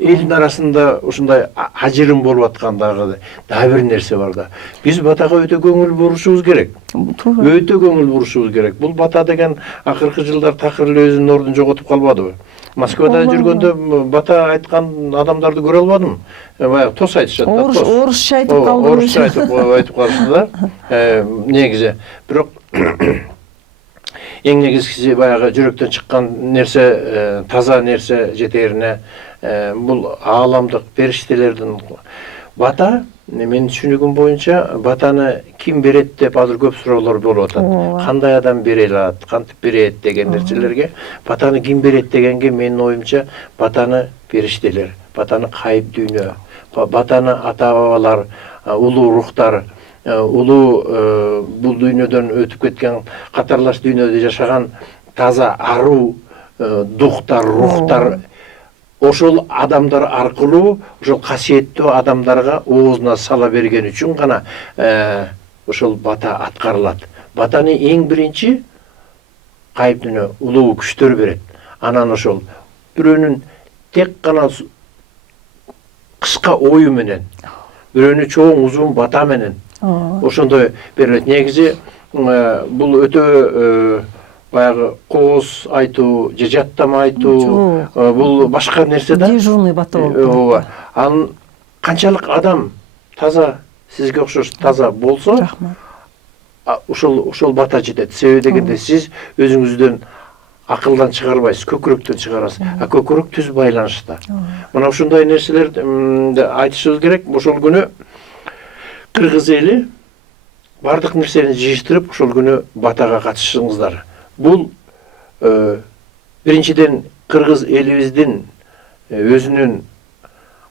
элдин арасында ушундай ажырым болуп аткан дагы бир нерсе бар да. Биз батага өтө көңүл бурушубуз керек. Өтө көңүл бурушубуз керек. Бул бата деген акыркы жылдар такыр эле өзүнүн ордун жоготуп калбадыбы? Москвада жүргөндө бата айткан адамдарды көрө албадым. Баягы тос айтышат да, тос. Орусча айтып калды. Орусча айтып калышты да. Негизи, бирок эң негизгиси баягы жүрөктөн чыккан нерсе, таза нерсе жетерине бул ааламдык периштелердин бата, менин түшүнүгүм боюнча батаны ким берет деп азыр көп суроолор болуп атат. Кандай адам бере алат, кантип берет деген нерселерге, батаны ким берет дегенге менин оюмча батаны периштелер, батаны кайып дүйнө, батаны ата-бабалар, улуу рухтар, улуу бул дүйнөдөн өтүп кеткен, катарлаш дүйнөдө жашаган таза аруу духтар, рухтар, ошол адамдар аркылуу ошол касиеттүү адамдарга оозуна сала берген үчүн гана ошол бата аткарылат. Батаны эң биринчи кайып дүйнө улуу күчтөр берет. Анан ошол бирөөнүн тек гана кыска ою менен, бирөөнү чоң узун бата менен ошондой берилет. Негизи бул өтө баягы кооз айтуу, же жаттама айтуу, бул башка нерсе да. Дежурный бата болуп. Анын канчалык адам таза, сизге окшош таза болсо, ошол бата жетет. Себеби дегенде сиз өзүңүздөн акылдан чыгарбайсыз, көкүрөктөн чыгарасыз. Көкүрөк түз байланышта. Мына ушундай нерселерди айтышыбыз керек. Ошол күнү кыргыз эли бардык нерсени жыйыштырып, ошол күнү батага катышыңыздар. Бул биринчиден кыргыз элибиздин өзүнүн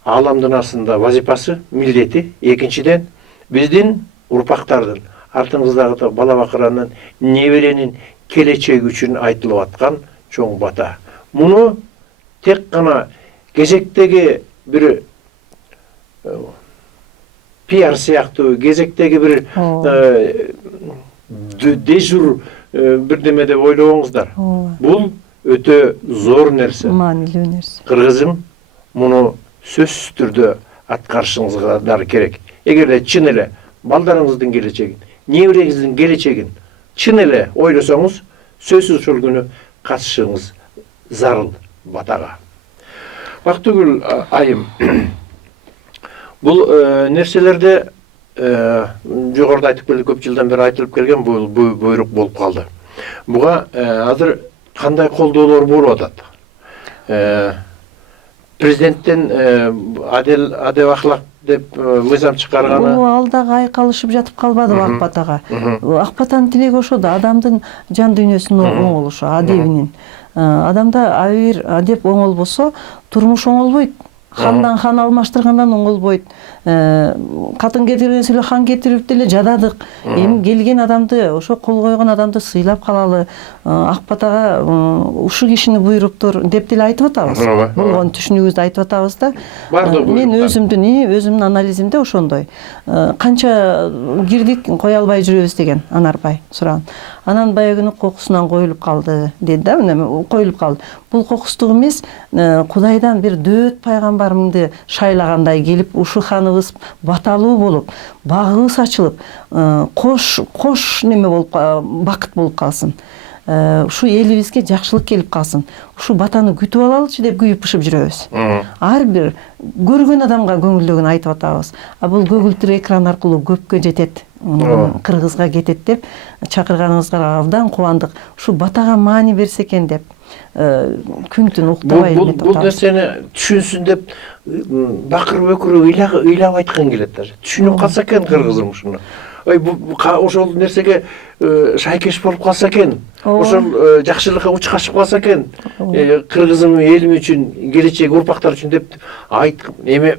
ааламдын астында вазифасы, милдети. Экинчиден биздин урпактардын, артыңыздагы бала бакыранын, неберенин келечеги үчүн айтылып аткан чоң бата. Муну тек гана кезектеги бир пиар сыяктуу, кезектеги бир дежур бирдеме деп ойлобоңуздар. Бул өтө зор нерсе. Маанилүү нерсе. Кыргызым, муну сөзсүз түрдө аткарышыңыздар керек. Эгерде чын эле балдарыңыздын келечегин, небереңиздин келечегин чын эле ойлосоңуз, сөзсүз ошол күнү катышыңыз зарыл батага. Бактыгүл айым, бул нерселерде жогоруда айтып келди, көп жылдан бери айтылып келген бул буйрук болуп калды. Буга азыр кандай колдоолор болуп атат? Президенттен адеп ахлак деп мыйзам чыгарганы. Бул алдагы айкалышып жатып калбадыбы ак батага? Ак батанын тилеги ошо да, адамдын жан дүйнөсүнүн оңолушу, адебинин. Адамда адеп оңолбосо, турмуш оңолбойт. Хандан хан алмаштыргандан оңолбойт. Катын кетирген эле хан кетирип деле жададык. Эми келген адамды, ошо кол койгон адамды сыйлап калалы. Ак батага ушул кишини буйруктур деп деле айтып атабыз. Болгон түшүнүгүбүздү айтып атабыз да. Мен өзүмдүн анализимде ошондой. Канча кирдик, кое албай жүрөбүз деген Анарбай сураган. Анан баягы кокусунан коюлуп калды деди да, коюлуп калды. Бул кокустук эмес, Кудайдан бир дөөт пайгамбарымды шайлагандай келип, ушу ханыбыз баталуу болуп, багыбыз ачылып, кош неме болуп, бакыт болуп калсын. Ушу элибизге жакшылык келип калсын. Ушу батаны күтүп алалычы деп күйүп бышып жүрөбүз. Ар бир көргөн адамга көңүлдөгүн айтып атабыз. Бул көгүлтүр экран аркылуу көпкө жетет, Кыргызга кетет деп чакырганыңызга абдан кубандык. Ушу батага маани берсе экен деп күн-түн уктабай эле атабыз. Бул нерсени түшүнсүн деп бакырып өкүрүп ыйлап айткан келет даже. Түшүнүп калса экен кыргызым ушуну. ой ошол нерсеге шайкеш болуп калса экен, ошол жакшылыкка учкашып калса экен, кыргызым элим үчүн, келечек урпактар үчүн деп айт эме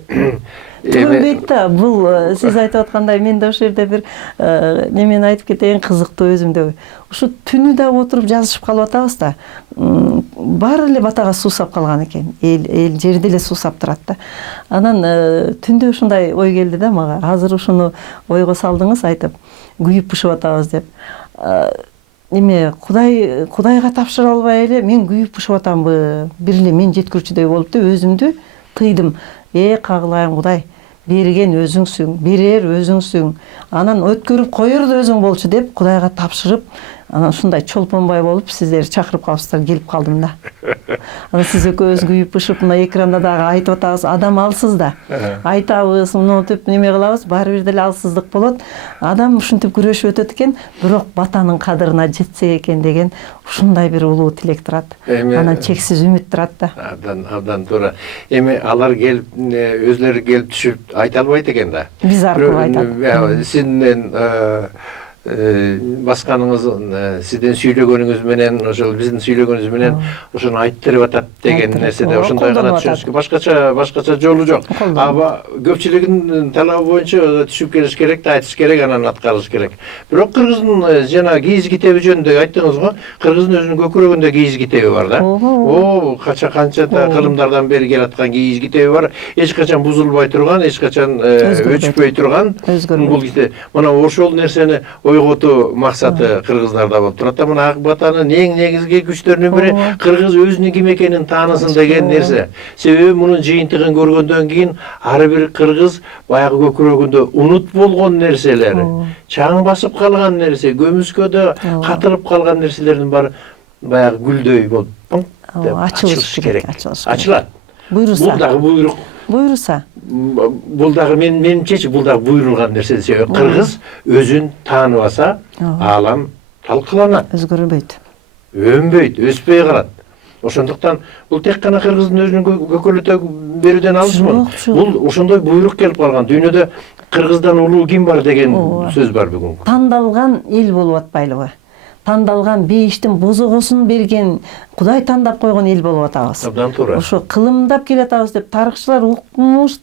Түгөнбөйт да, бул сиз айтып аткандай мен да ошол жерде бир немени айтып кетейин, кызыктуу өзүмдө. Ушу түнү да отуруп жазышып калып атабыз да. Баары эле батага суусап калган экен. Эл жерде эле суусап турат да. Анан түндө ушундай ой келди да мага. Азыр ушуну ойго салдыңыз айтып, күйүп бышып атабыз деп. Эме Кудайга тапшыра албай эле мен күйүп бышып атамбы? Бир эле мен жеткирүүчүдөй болуп да өзүмдү тыйдым. Кагылайын Кудай, берген өзүңсүң, берер өзүңсүң, анан өткөрүп коер да өзүң болчу деп Кудайга тапшырып, анан ушундай чолпонбай болуп сиздерди чакырып калыпсыздар, келип калдым да. Анан сиз экөөбүз күйүп бышып мына экранда дагы айтып атабыз, адам алсыз да. Айтабыз, мынтип неме кылабыз, баары бир деле алсыздык болот. Адам ушинтип күрөшүп өтөт экен, бирок батанын кадырына жетсек экен деген ушундай бир улуу тилек турат. Анан чексиз үмүт турат да. Абдан туура. Эми алар келип өзлөрү келип түшүп айта албайт экен да. Биз аркылуу айтат. Сизден басканыңыз, сизден сүйлөгөнүңүз менен, ошол биздин сүйлөгөнүбүз менен ошону айттырып атат деген нерседе ошондой гана түшүнүшкө башкача жолу жок. Аба көпчүлүгүнүн талабы боюнча түшүп келиш керек да, айтыш керек, анан аткарыш керек. Бирок кыргыздын жана кийиз китеби жөнүндө айттыңыз го, кыргыздын өзүнүн көкүрөгүндө кийиз китеби бар да. Канча кылымдардан бери келаткан кийиз китеби бар. Эч качан бузулбай турган, эч качан өчпөй турган. Бул китеп. Мына ошол нерсени ойготуу максаты кыргыздарда болуп турат да. Мына ак батанын эң негизги күчтөрүнүн бири кыргыз өзүнүн ким экенин таанысын деген нерсе. Себеби мунун жыйынтыгын көргөндөн кийин ар бир кыргыз баягы көкүрөгүндө унут болгон нерселер, чаң басып калган нерсе, көмүскөдө катылып калган нерселердин баары баягы гүлдөй болуп ачылыш керек. Ачылат. Буйруса. Бул дагы буйрук. Буйруса. Бул дагы менимчечи бул дагы буйрулган нерсе. Себеби кыргыз өзүн тааныбаса, аалам талкаланат. Өзгөрбөйт. Өнбөйт, өспөй калат. Ошондуктан бул тек гана кыргыздын өзүнүн көкөлөтө берүүдөн алысмын. Бул ошондой буйрук келип калган. Дүйнөдө кыргыздан улуу ким бар деген сөз бар бүгүн. Тандалган эл болуп атпайлыбы? Тандалган бейиштин бозогосун берген, Кудай тандап койгон эл болуп атабыз. Абдан туура. Ошо кылымдап келатабыз деп тарыхчылар укмуш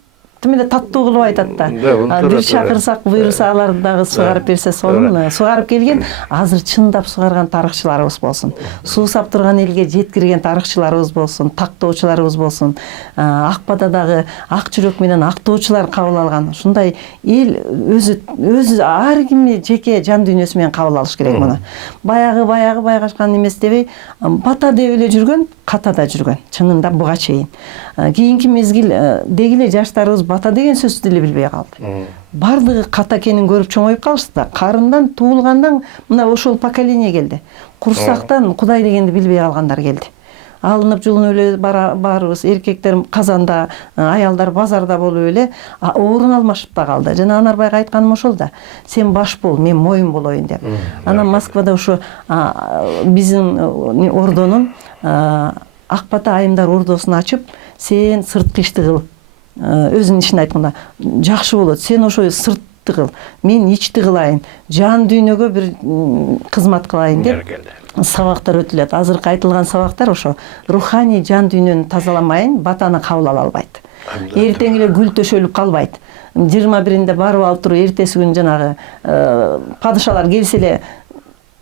эле таттуу кылып айтат да. Бир чакырсак буйруса алар дагы сугарып берсе сонун. Сугарып келген, азыр чындап сугарган тарыхчыларыбыз болсун. Суусап турган элге жеткирген тарыхчыларыбыз болсун, тактоочуларыбыз болсун. Ак Батадагы ак жүрөк менен актоочулар кабыл алган. Ушундай эл өзү ар кимди жеке жан дүйнөсү менен кабыл алыш керек муну. Баягы байгашкан эмес дебей, бата деп эле жүргөн, катада жүргөн. Чынында буга чейин. Кийинки мезгил дегиле жаштарыбыз бата деген сөздү деле билбей калды. Бардыгы ката экенин көрүп чоңоюп калышты да. Карындан туулгандан мына ошол поколение келди. Курсактан Кудай дегенди билбей калгандар келди. Алынып жулунуп эле барыбыз, эркектер казанда, аялдар базарда болуп эле орун алмашып да калды. Жана Анарбайга айтканым ошол да. Сен баш бол, мен моюн болоюн деп. Анан Москвада ушу биздин ордонун Ак Бата айымдар ордосун ачып, сен сырткы ишти кыл. Өзүнүн ишин айтканда жакшы болот. Сен ошо сыртты кыл, мен ичти кылайын, жан дүйнөгө бир кызмат кылайын деп сабактар өтүлөт. Азыркы айтылган сабактар ошо руханий жан дүйнөнү тазаламайын, батаны кабыл ала албайт. Эртең эле гүл төшөлүп калбайт. 21-inde барып алып туруп эртеси күн жанагы падышалар келсе эле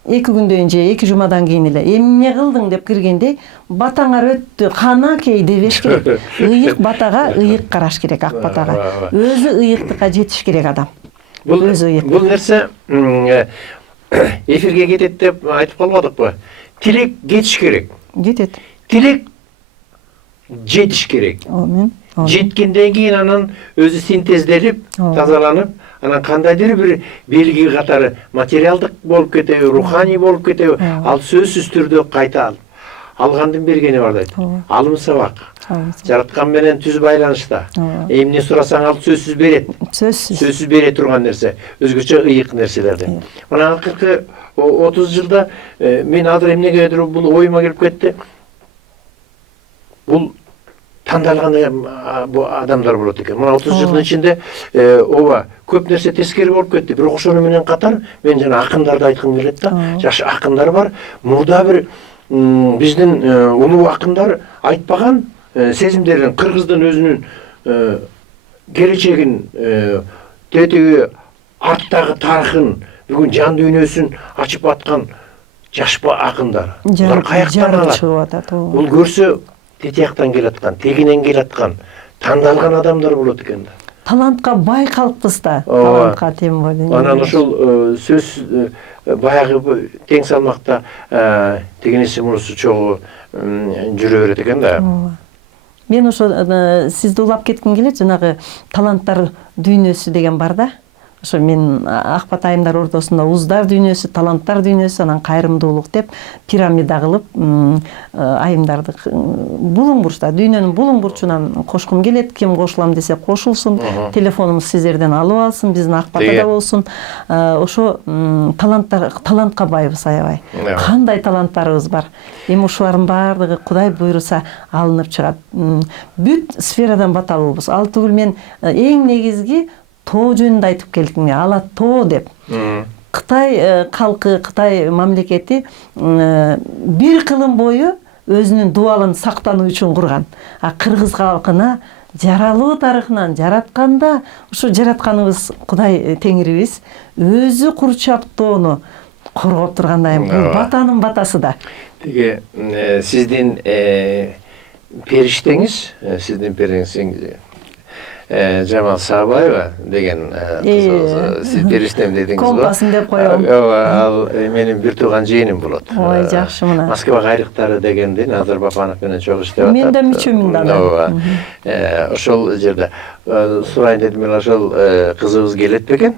2 күндөн же 2 жумадан кийин эле эмне кылдың деп киргенде батаңар өттү, канакей дебеш керек. Ыйык батага ыйык караш керек, Ак Батага. Өзү ыйыктыкка жетиш керек адам. Бул нерсе эфирге кетет деп айтып калбадыкпы? Тилек кетиш керек. Кетет. Тилек жетиш керек. Амин. Жеткенден кийин анан өзү синтезделип, тазаланып, анан кандайдыр бир белги катары материалдык болуп кетеби, руханий болуп кетеби, ал сөзсүз түрдө кайта алгандын бергени бар дейт. Алым сабак. Жараткан менен түз байланышта. Эмне сурасаң ал сөзсүз берет. Сөзсүз бере турган нерсе, өзгөчө ыйык нерселерди. Мына акыркы 30 жылда мен азыр эмнегедир бул оюма келип кетти. Бул тандалган бу адамдар болот экен. Мына 30 жылдын ичинде ооба көп нерсе тескери болуп кетти. Бирок ошону менен катар мен жана акындарды айткым келет да. Жаш акындар бар. Мурда бир биздин улуу акындар айтпаган сезимдерин, кыргыздын өзүнүн келечегин, тетиги арттагы тарыхын, бүгүн жан дүйнөсүн ачып аткан жаш акындар. Булар каяктан алат? Бул көрсө тетияктан келаткан, тегинен келаткан, тандалган адамдар болот экен да. Талантка бай калкпыз да, талантка тем более. Анан ошол сөз баягы тең салмакта тегинеси мурусу чогуу жүрө берет экен да. Мен ошо сизди улап кетким келет, жанагы таланттар дүйнөсү деген бар да. Ошо мен Акбат айымдар ортосунда уздар дүйнөсү, таланттар дүйнөсү, анан кайрымдуулук деп пирамида кылып айымдарды булуң бурчта, дүйнөнүн булуң бурчунан кошкум келет. Ким кошулам десе кошулсун, телефонумуз сиздерден алып алсын, биздин Акбатта болсун. Ошо талантка байбыз аябай. Кандай таланттарыбыз бар. Эми ушулардын баардыгы Кудай буйруса алынып чыгат. Бүт сферадан баталуубуз. Ал түгүл мен эң негизги тоо жөнүндө айтып келдим. Ала тоо деп. Кытай калкы, Кытай мамлекети бир кылым бою өзүнүн дубалын сактануу үчүн курган. А кыргыз калкына жаралуу тарыхынан жаратканда ушу жаратканыбыз Кудай теңирибиз өзү курчап тоону коргоп тургандай. Бул батанын батасы да. Тиги сиздин периштеңиз, сиздин периштеңиз Жамал Сабаева деген кызыбыз, сиз периштем дедиңиз го. Компасын деп коем. Ал менин бир тууган жыйыным болот. Ой, жакшы мына. Москва кайрыктары дегенди Назар Бапанов менен чогуу иштеп атат. Мен да мүчөмүн да. Ошол жерде сурайын дедим, мен ошол кызыбыз келет бекен?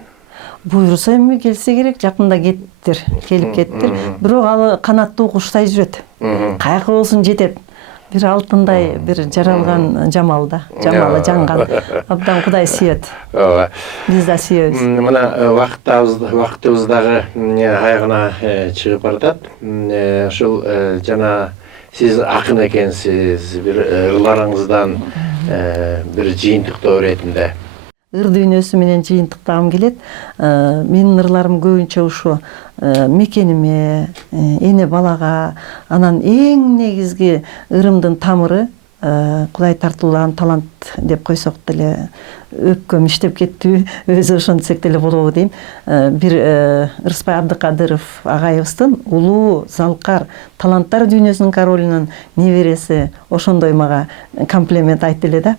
Буйруса эми келсе керек, жакында кеттир, келип кеттир. Бирок ал канаттуу куштай жүрөт. Каяка болсун жетет. Бир алтындай, бир жаралган Жамалда, Жамалы жанган. Абдан Кудай сүйөт. Ооба. Биз да сүйөбүз. Мына вакытыбыз дагы аягына чыгып баратат. Ошол жана сиз акын экенсиз, бир ырларыңыздан бир жыйынтыктоо иретинде. Ыр дүйнөсү менен жыйынтыктагым келет. Менин ырларым көбүнчө ушу мекениме, эне балага, анан эң негизги ырымдын тамыры Кудай тартуулаган талант деп койсок деле өпкөм иштеп кеттү, өзү ошентсек деле болобу дейм. Бир Ырысбай Абдыкадыров агайыбыздын улуу залкар таланттар дүйнөсүнүн королунун небереси ошондой мага комплимент айтты эле да.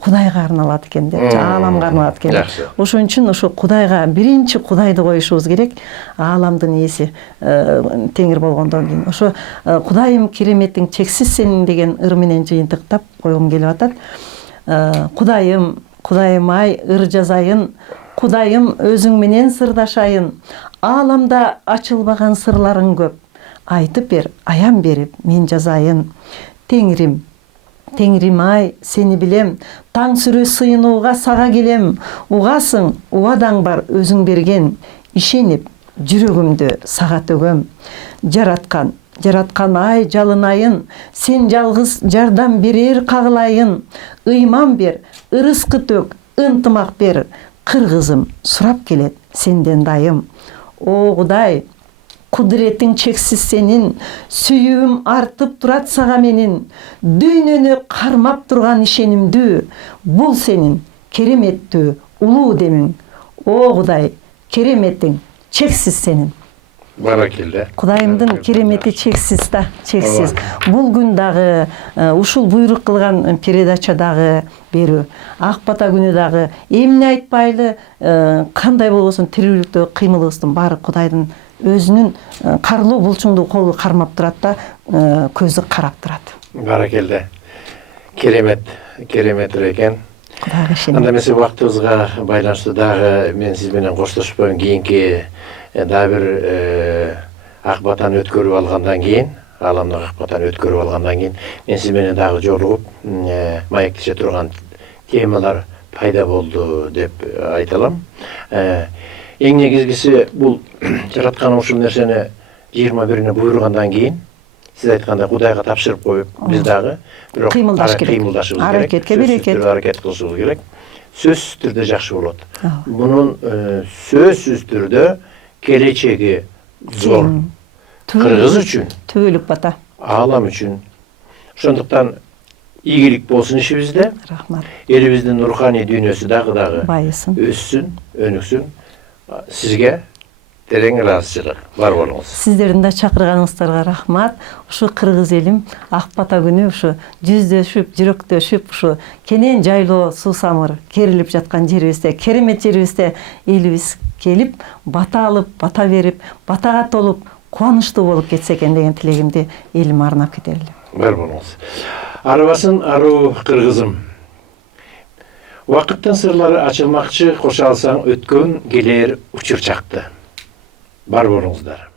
Кудайга арналат экен деп, ааламга арналат экен. Ошон үчүн ошо Кудайга, биринчи Кудайды коюшубуз керек. Ааламдын ээси теңир болгондон кийин. Ошо Кудайым кереметтиң чексиз сенин деген ыр менен жыйынтыктап койгум келип атат. Кудайым, Кудайым-ай, ыр жазайын, Кудайым өзүң менен сырдашайын. Ааламда ачылбаган сырларың көп. Айтып бер, аян берип мен жазайын. Теңирим, Теңирим-ай, сени билем, таң сүрө сыйынууга сага келем. Угасың, убадаң бар өзүң берген, ишенип жүрөгүмдү сага төгөм. Жараткан ай жалынайын, сен жалгыз жардам берер кагылайын. Ыйман бер, ырыскы төк, ынтымак бер. Кыргызым сурап келет сенден дайым. О Кудай, кудуретиң чексиз сенин, сүйүүм артып турат сага менин. Дүйнөнү кармап турган ишенимдүү, бул сенин кереметтүү улуу демиң. О Кудай, кереметтиң чексиз сенин. Баракелде. Кудайымдын керемети чексиз да, чексиз. Бул күн дагы, ушул буйрук кылган передача дагы берүү, Акбата күнү дагы эмне айтпайлы, кандай болбосун тирүүлүктө кыймылыбыздын баары Кудайдын өзүнүн карлуу булчуңдуу колу кармап турат да, көзү карап турат. Баракелде. Керемет экен. Кудайга ишенем. Анда мен убактыбызга байланыштуу дагы мен сиз менен коштошпойм. Кийинки дагы бир Акбатаны өткөрүп алгандан кийин, ааламдык Акбатаны өткөрүп алгандан кийин мен сиз менен дагы жолугуп маектеше турган темалар пайда болду деп айта алам. Эң негизгиси бул жараткан ушул нерсени 21-ине буйругандан кийин сиз айткандай Кудайга тапшырып коюп, биз дагы бирок Кыймылдаш керек. кыймылдашыбыз керек. Аракетке берекет. Аракет кылышыбыз керек. Сөзсүз түрдө жакшы болот. Ооба. Бунун сөзсүз түрдө келечеги зор. Кыргыз үчүн, түбөлүк бата. аалам үчүн. Ошондуктан ийгилик болсун ишибизде. Рахмат. Элибиздин руханий дүйнөсү дагы Байысын. өссүн, өнүксүн. Сизге терең ыраазычылык бар болуңуз. Сиздердин да чакырганыңыздарга рахмат. Ушу кыргыз элим ак бата күнү ушу жүздөшүп, жүрөктөшүп, ушу кенен жайлоо суусамыр керилип жаткан жерибизде, керемет жерибизде элибиз келип, бата алып, бата берип, батага толуп, кубанычтуу болуп кетсе экен деген тилегимди элиме арнап кетели. Бар болуңуз. Арыбасын аруу кыргызым. Вакыттын сырлары ачылмакчы, коша алсаң өткөн келер учур чакты. Бар болуңуздар.